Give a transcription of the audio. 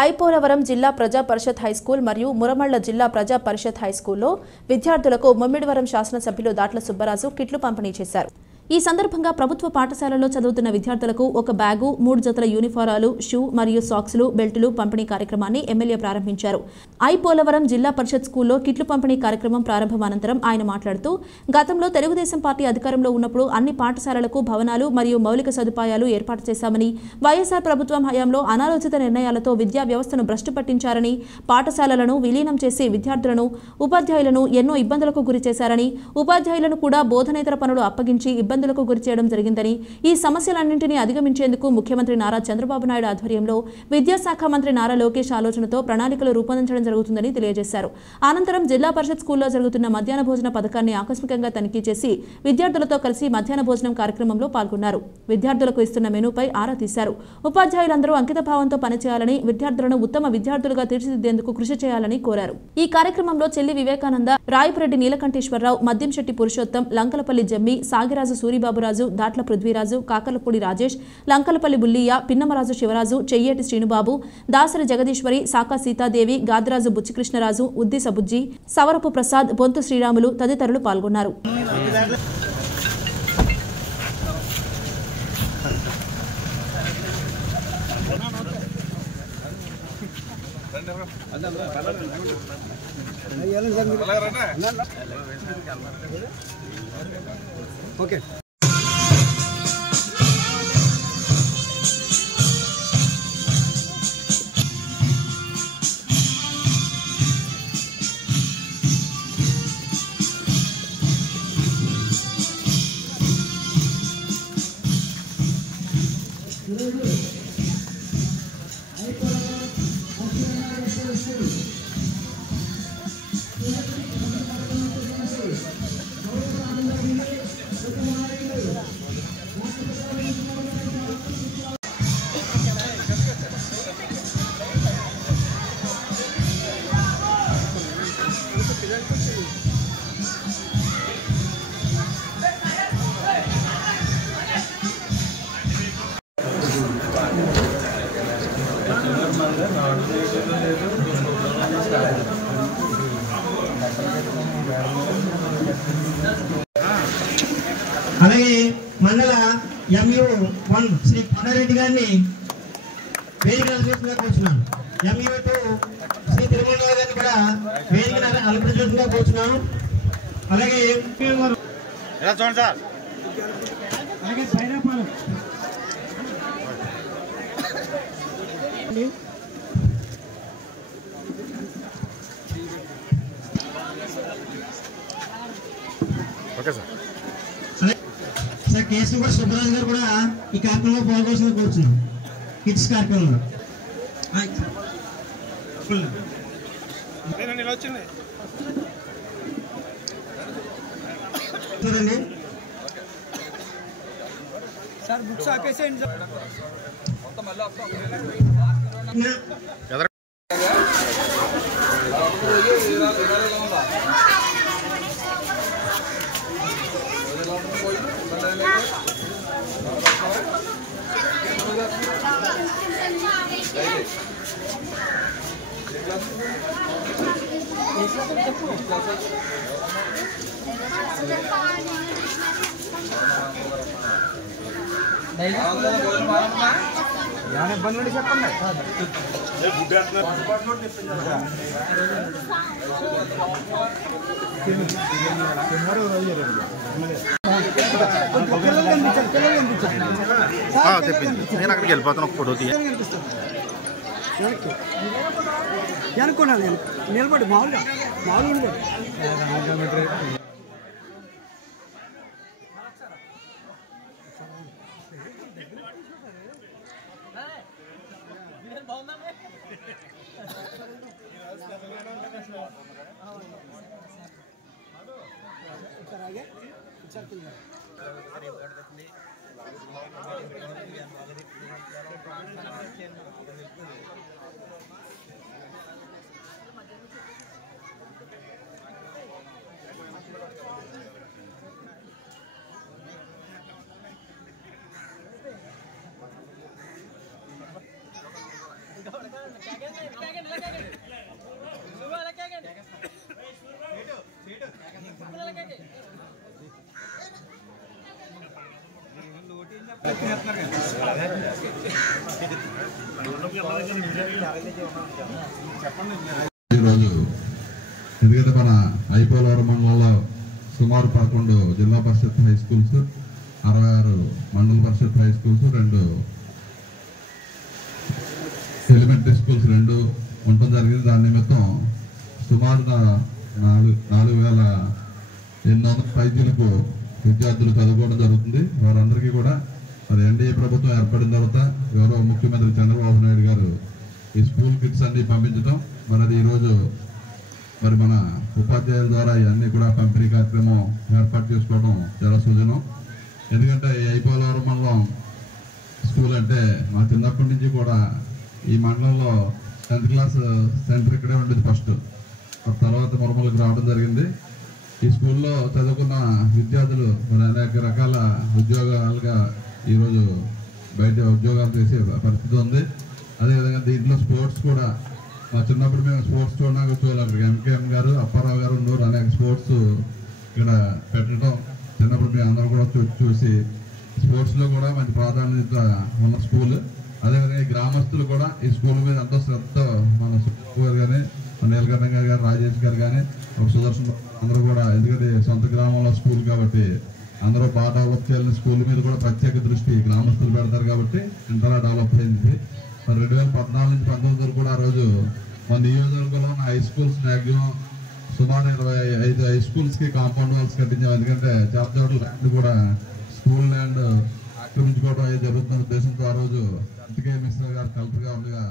ఐపోలవరం జిల్లా ప్రజా పరిషత్ హైస్కూల్ మరియు మురమళ్ల జిల్లా ప్రజా పరిషత్ హైస్కూల్లో విద్యార్థులకు ముమ్మిడివరం శాసనసభ్యులు దాట్ల సుబ్బరాజు కిట్లు పంపిణీ చేశారు. ఈ సందర్భంగా ప్రభుత్వ పాఠశాలలో చదువుతున్న విద్యార్థులకు ఒక బ్యాగు, 3 జతల యూనిఫారాలు, షూ మరియు సాక్స్లు, బెల్టులు పంపిణీ కార్యక్రమాన్ని ఎమ్మెల్యే ప్రారంభించారు. ఐపోలవరం జిల్లా పరిషత్ స్కూల్లో కిట్లు పంపిణీ కార్యక్రమం ప్రారంభం అనంతరం ఆయన మాట్లాడుతూ, గతంలో తెలుగుదేశం పార్టీ అధికారంలో ఉన్నప్పుడు అన్ని పాఠశాలలకు భవనాలు మరియు మౌలిక సదుపాయాలు ఏర్పాటు చేశామని, వైఎస్ఆర్ ప్రభుత్వం హయాంలో అనాలోచిత నిర్ణయాలతో విద్యా వ్యవస్థను భ్రష్టు పట్టించారని, పాఠశాలలను విలీనం చేసి విద్యార్థులను, ఉపాధ్యాయులను ఎన్నో ఇబ్బందులకు గురి చేశారని, ఉపాధ్యాయులను కూడా బోధనేతర పనులు అప్పగించి ఇబ్బందులకు గురి చేయడం జరిగిందని, ఈ సమస్యలన్నింటినీ అధిగమించేందుకు ముఖ్యమంత్రి నారా చంద్రబాబు నాయుడు ఆధ్వర్యంలో విద్యాశాఖ మంత్రి నారా లోకేష్ ఆలోచనతో ప్రణాళికలు రూపొందించడం జరుగుతుందని తెలియజేశారు. అనంతరం జిల్లా పరిషత్ స్కూల్లో జరుగుతున్న మధ్యాహ్న భోజన పథకాన్ని ఆకస్మికంగా తనిఖీ చేసి విద్యార్థులతో కలిసి మధ్యాహ్న భోజనం కార్యక్రమంలో పాల్గొన్నారు. విద్యార్థులకు ఇస్తున్న మెనూపై ఆరా తీశారు. ఉపాధ్యాయులందరూ అంకితభావంతో పనిచేయాలని, విద్యార్థులను ఉత్తమ విద్యార్థులుగా తీర్చిదిద్దేందుకు కృషి చేయాలని కోరారు. ఈ కార్యక్రమంలో చెల్లి వివేకానంద, రాయపురెడ్డి నీలకంఠేశ్వరరావు, మద్యంశెట్టి పురుషోత్తం, లంకలపల్లి జమ్మి, సాగిరాజు సూరిబాబురాజు, దాట్ల పృథ్వీరాజు, కాకలపూడి రాజేష్, లంకలపల్లి బుల్లియ్య, పిన్నమరాజు శివరాజు, చెయ్యేటి శ్రీనుబాబు, దాసరి జగదీశ్వరి, సాకా సీతాదేవి, గాదిరాజు బుచ్చికృష్ణరాజు, ఉద్దిస బుజ్జి, సవరపు ప్రసాద్, బొంతు శ్రీరాములు తదితరులు పాల్గొన్నారు. ఓకే. అలాగే మండల MU1 శ్రీ కొండారెడ్డి గారిని వేదిక అలంకరించగా కూర్చున్నాను. MU2 శ్రీ తిరుమలరావు గారిని కూడా వేదిక అలంకరించగా కూర్చున్నాను. అలాగే పైనాపాలెం సార్ కేశవ సుబ్బరాజు గారు కూడా ఈ కార్యక్రమంలో పాల్గొనవలసిందిగా కోరుచున్నాం. కిడ్స్ కార్యక్రమంలో చూడండి సార్. బుక్స్ ఆపేసేయండి. ఇబ్బంది చెప్పండి. చెప్పింది నేను అక్కడికి వెళ్ళిపోతాను. ఒక ఫోటో తీయ అనుకున్నాను. నిలబడి మామూలుగా ఈరోజు ఎందుకంటే మన ఐపోలవరం మండలంలో సుమారు 11 జిల్లా పరిషత్ హై స్కూల్స్, 66 మండల పరిషత్ హై స్కూల్స్, 2 ఎలిమెంటరీ స్కూల్స్ 2 ఉండటం జరిగింది. దాని నిమిత్తం సుమారు 4,800 పైచీలకు విద్యార్థులు చదువుకోవడం జరుగుతుంది. వారందరికీ కూడా మరి ఎన్డీఏ ప్రభుత్వం ఏర్పడిన తర్వాత గౌరవ ముఖ్యమంత్రి చంద్రబాబు నాయుడు గారు ఈ స్కూల్ కిట్స్ అన్ని పంపించడం, మరి అది ఈరోజు మరి మన ఉపాధ్యాయుల ద్వారా ఇవన్నీ కూడా పంపిణీ కార్యక్రమం ఏర్పాటు చేసుకోవడం చాలా సుజనం. ఎందుకంటే ఈ ఐపోలవరం మండలం స్కూల్ అంటే మా చిన్నప్పటి నుంచి కూడా ఈ మండలంలో 10th క్లాస్ సెంటర్ ఇక్కడే ఉండేది ఫస్ట్. తర్వాత మురమలకు రావడం జరిగింది. ఈ స్కూల్లో చదువుకున్న విద్యార్థులు మరి అనేక రకాల ఉద్యోగాలుగా ఈరోజు బయట ఉద్యోగాలు చేసే పరిస్థితి ఉంది. అదేవిధంగా దీంట్లో స్పోర్ట్స్ కూడా మా చిన్నప్పుడు మేము స్పోర్ట్స్ చూడడానికి చూడాలి. ఎంకేఎం గారు, అప్పారావు గారు ఉండేవారు. అనేక స్పోర్ట్స్ ఇక్కడ పెట్టడం చిన్నప్పుడు మేము అందరం కూడా చూసి స్పోర్ట్స్లో కూడా మంచి ప్రాధాన్యత ఉన్న స్కూల్. అదేవిధంగా ఈ గ్రామస్తులు కూడా ఈ స్కూల్ మీద ఎంతో శ్రద్ధ మన గారు కానీ, మన నీలకంఠ గారు, రాజేష్ గారు కానీ, ఒక సుదర్శన్ అందరూ కూడా, ఎందుకంటే సొంత గ్రామంలో స్కూల్ కాబట్టి అందరూ బాగా డెవలప్ చేయాలని స్కూల్ మీద కూడా ప్రత్యేక దృష్టి గ్రామస్తులు పెడతారు కాబట్టి ఇంతలా డెవలప్ అయింది. మరి 2014 నుంచి 19 వరకు కూడా ఆ రోజు మన నియోజకవర్గంలో ఉన్న హై స్కూల్స్ మ్యాక్సిమం సుమారు 25 హై స్కూల్స్కి కాంపౌండ్ వాల్స్ కట్టించాం. ఎందుకంటే చాలా ల్యాండ్ కూడా స్కూల్ ల్యాండ్ ఆక్రమించుకోవడం జరుగుతున్న ఉద్దేశంతో ఆ రోజు అందుకే మిశ్రా గారు కలెక్టర్ గారుగా